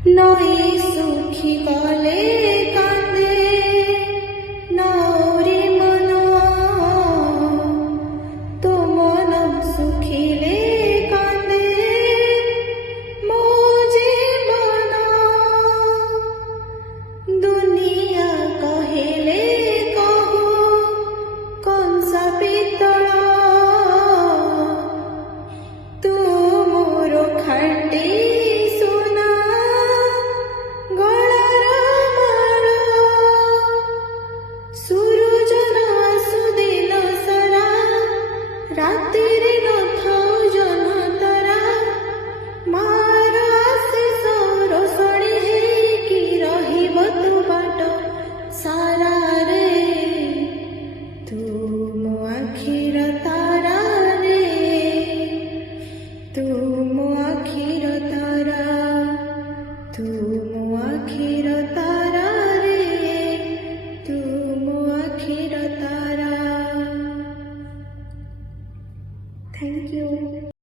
নয় সুখী বলে কাঁদে নরে মন তো মন সুখিলে কাঁদে মো জীবন দুনিয়া কহিলে কহু কংস পিতଳ তু মোর খাটি রাতিরে নথাও জনতরা মার আশিষ রোଷଣୀ ହେଇକି ରହିବ ତୁ ବାଟ ସାରାରେ ତୁ ମୋ ଆଖିର ତାରାରେ ତୁ ମୋ ଆଖିର ତାରା ତୁ ମୋ ଆଖିର ତାରାରେ ତୁ ମୋ ଆଖିର ତାରା। Thank you.